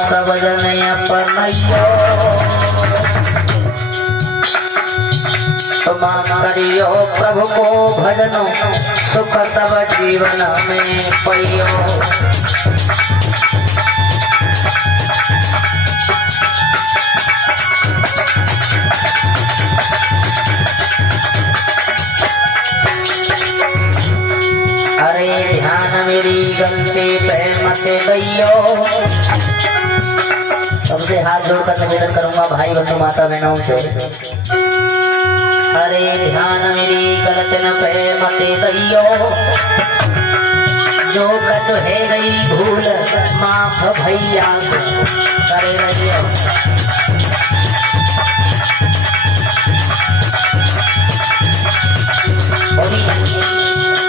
सब जन अपनयो तुम करियो प्रभु को भजनो सुख सब जीवन में पैयो। अरे ध्यान मेरी गलती प्रेम से गइयो। सबसे हाथ जोड़कर निवेदन करूंगा भाई बंधु माता बहनों से। अरे ध्यान मेरी गलत न प्रेम से गइयो। जो कछ है गई भूल माफ भैया करे रहियो।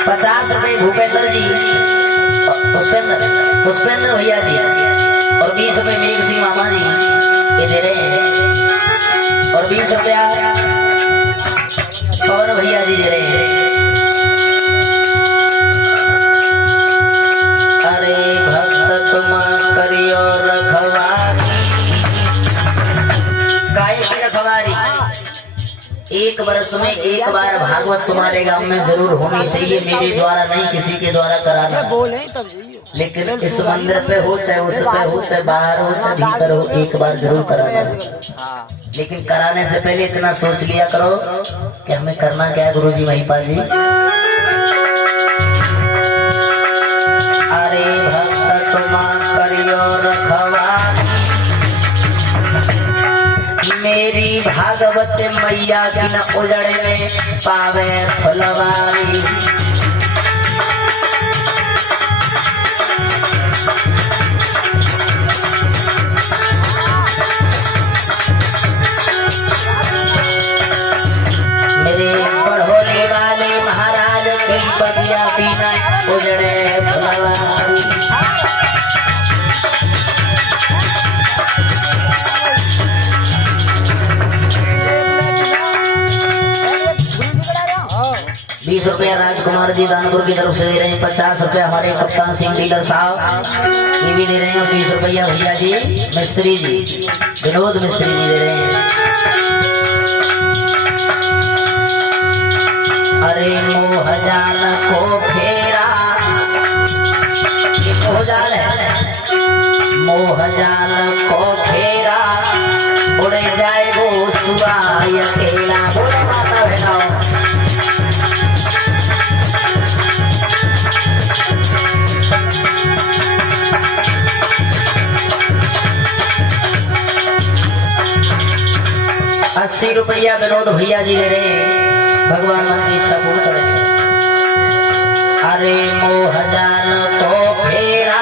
50 रुपए भूपेंद्र जी, पुष्पेंद्र भैया जी और 20 रुपए मेघ सिंह मामा जी ये दे रहे हैं और 20 रुपया पवन भैया जी दे रहे हैं। अरे भक्त तुम करियो रखवारी गाय की रखवारी। एक वर्ष में एक बार भागवत तुम्हारे गांव में जरूर होनी चाहिए। मेरे द्वारा नहीं, किसी के द्वारा कराना। लेकिन इस मंदिर पे हो चाहे उस पे हो चाहे बाहर हो चाहे भीतर हो, एक बार जरूर कराना। लेकिन कराने से पहले इतना सोच लिया करो कि हमें करना क्या है। गुरुजी महिपाल जी, अरे भक्त तुम करियो रखवारी मेरी भागवत मैया की न उजड़े में पावे फुलवारी। मेरे पढ़ोने वाले महाराज की बगिया की न उजड़े फुलवारी। बीस रुपया राजकुमार जी दानपुर की तरफ से दे रहे हैं। 50 रुपया हमारे कप्तान सिंह लीडर साहब ये भी दे रहे हैं और 20 रुपया भैया जी मिस्त्री जी विनोद मिस्त्री जी दे रहे हैं। अरे मोह जाल को फेरा, ये मोह जाल है, मोह जाल को फेरा उड़े जाए वो सुराय अकेला। बोलो माता बहनों, अस्सी रुपया विनोद भैया जी दे रहे हैं। भगवान मन की इच्छा पूर्ण करें। अरे मोह जाल को फेरा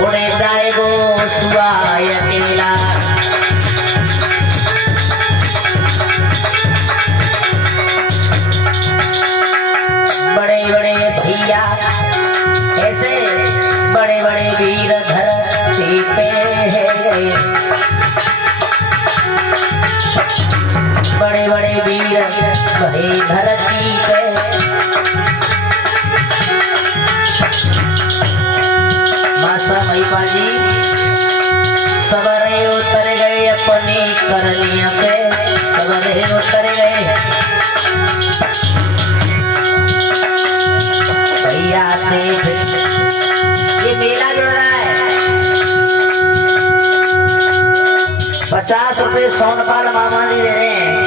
उड़े जाए गो सुआय अकेला। बड़े बड़े भैया ऐसे बड़े बड़े वीर धरती पे गए। बड़े बड़े वीर गए धरती पे। मासा महिपा जी सबरे उतर गए अपनी करनिया पे, सबरे उतर गए। भैया देख ये मेला जुड़ रहा है। 50 रुपए सोनपाल मामा जी दे रहे हैं।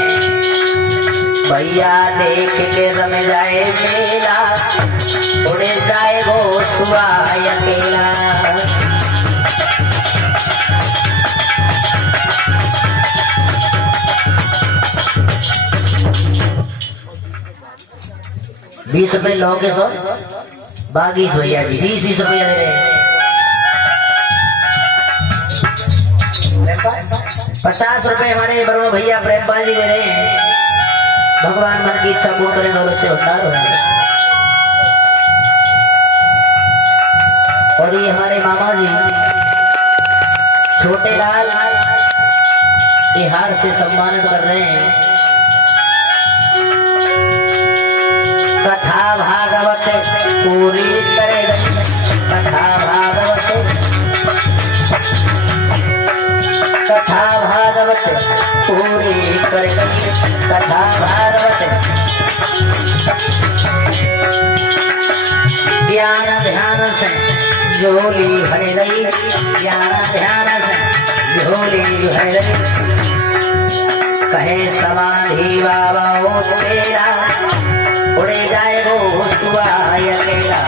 भैया देख के रम जाए मेला उड़े जाए वो सुआय अकेला। ₹20 लोगे सो बागीस भैया जी 20-20 रुपया दे रहे हैं। 50 रुपए हमारे बरुआ भैया प्रेमपाल जी दे रहे हैं। भगवान मन की इच्छा पूर्ण करें, दौलत से भंडार हो जाए। और ये हमारे मामा जी छोटे लाल ये हार से सम्मानित कर रहे हैं। कथा भागवत पूरी करे, कथा भागवत भागवत पूरी कर गई कथा भागवत। ज्ञान ध्यान से झोली भर गई, ज्ञान ध्यान से झोली भर गई। कहे समाधि बाबा ओ तेरा उड़े जाए वो सुआय अकेला।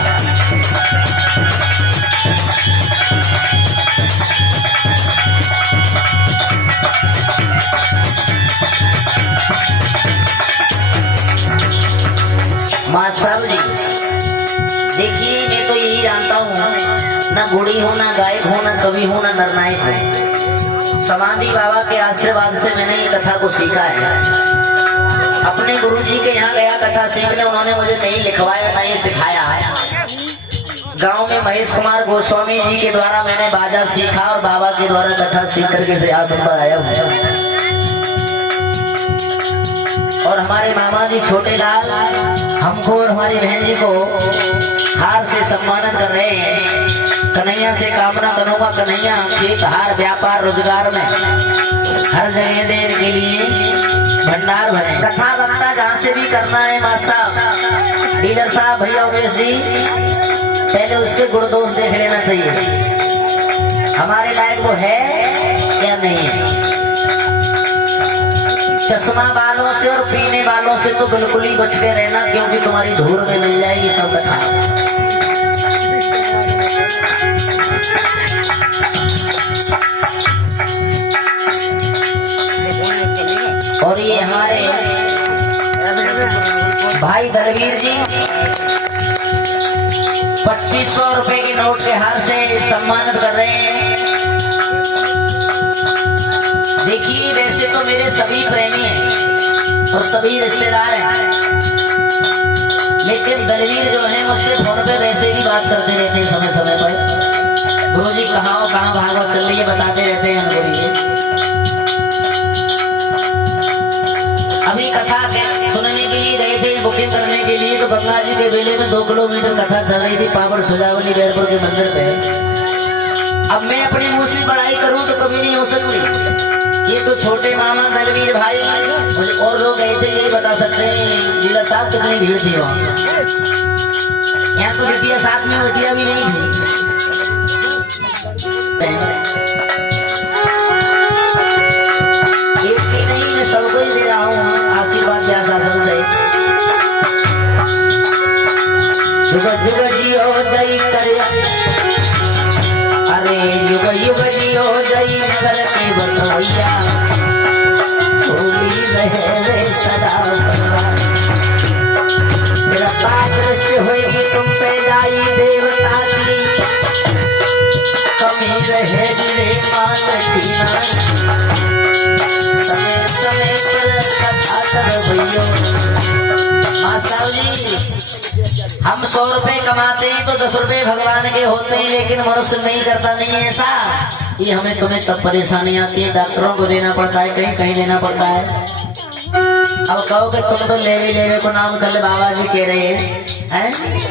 माँ साहब जी देखिए, मैं तो यही जानता हूँ, ना गुड़ी हूँ, ना गायक हूँ, ना कवि हूँ, ना नरनायक हूँ। समाधि बाबा के आशीर्वाद से मैंने ये कथा को सीखा है। अपने गुरुजी के यहाँ गया कथा सीखने, उन्होंने मुझे नहीं लिखवाया ना ये सिखाया है। गांव में महेश कुमार गोस्वामी जी के द्वारा मैंने बाजा सीखा और बाबा के द्वारा कथा सीख करके से आश्रम पर आया हूँ। और हमारे मामा जी छोटे लाल हमको और हमारी बहन जी को हार से सम्मानित कर रहे हैं। कन्हैया से कामना करूंगा, कन्हैया खेत हार व्यापार रोजगार में हर जगह देने के लिए भंडार भरे। कथा बनता जहाँ से भी करना है माँ साहब, डीलर साहब, भैया उमेश जी, पहले उसके गुण दोष देख लेना चाहिए, हमारे लायक वो है या नहीं है। चश्मा बालों से और पीने वालों से तो बिल्कुल ही बच के रहना, क्योंकि तुम्हारी धूल में मिल जाएगी सब कथा। और ये हमारे भाई दलवीर जी 2500 रुपए के नोट के हार से सम्मानित कर रहे हैं। देखिए वैसे तो मेरे सभी प्रेमी हैं और सभी रिश्तेदार हैं, लेकिन दलवीर जो है मुझसे फोन पे वैसे भी बात करते रहते हैं समय समय पर। गुरुजी कहाँ भागवत चल रही है बताते रहते हैं उनको लिए। अभी कथा सुनने के लिए गए थे बुकिंग करने के लिए, तो गंगा जी के बेले में 2 किलोमीटर कथा चल रही थी पापड़ सुजावली बैरपुर के मंदिर पे। अब मैं अपने मुंह से बड़ाई करूं तो कभी नहीं हो सकती। ये तो छोटे मामा दलवीर भाई और लोग गए थे, यही बता सकते हैं जिला साहब कितनी भीड़ थी वहाँ। यहाँ तो बिटिया साथ में बिटिया भी नहीं थी। एक भी नहीं, मैं सबको ही दे रहा हूँ आशीर्वाद के आशासन से। जुग जुग जियो जय कर, अरे युग युग जियो जय कर के बसवैया, होली रहे सदा कृपा दृष्टि होगी तुम पे जाई देवता की, कमी रहे रे मान की समय समय पर कथा कर भैया। मास्टर जी हम 100 रुपए कमाते हैं तो 10 रुपए भगवान के होते हैं, लेकिन मनुष्य नहीं करता, नहीं है ऐसा। ये हमें तुम्हें तब परेशानी आती है, डॉक्टरों को देना पड़ता है, कहीं कहीं देना पड़ता है। अब कहो कि तुम तो लेवे को नाम कल बाबा जी कह रहे हैं,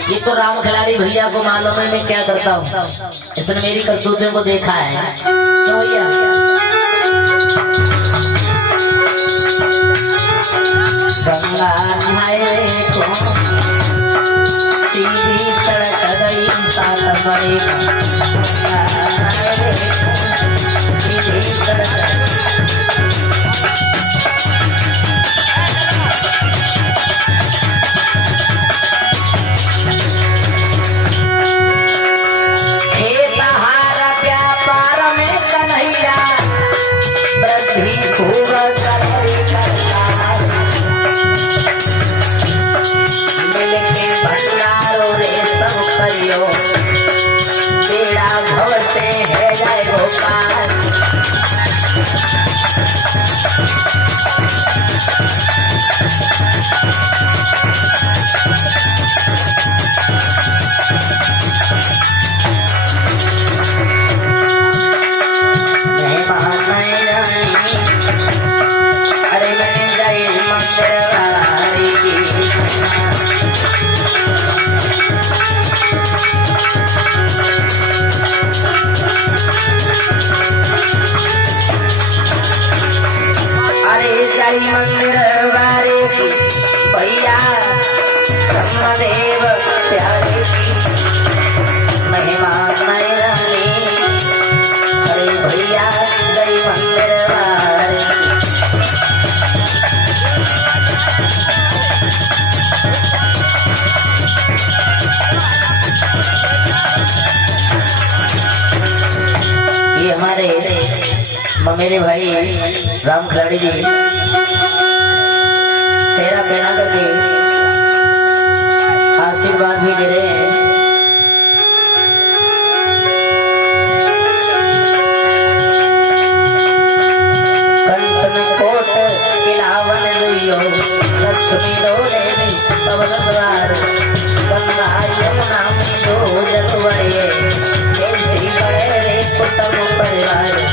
ये तो राम खिलाड़ी भैया को मालूम है मैं क्या करता हूँ, इसने मेरी करतूतों को देखा है। क्यों भैया गंगा नहाए को सीधी सड़क गई सात बड़े, सीधी सड़क खेत हारा व्यापार में कन्हैया वृद्धि खूब भंडारो रे सब करियो, बेड़ा भव से है जय गोपाल। अरे मैंने जय मंदिर हमारे मेरे भाई राम खिलाड़ी जी सेहरा पहना करके आशीर्वाद भी दे रहे हैं। कंचन कोट किलावन दियो लक्ष्मी डोरे दी पवन द्वार गंगा यमुना में जो जल बड़े श्री बड़े रे कुटुंब परिवार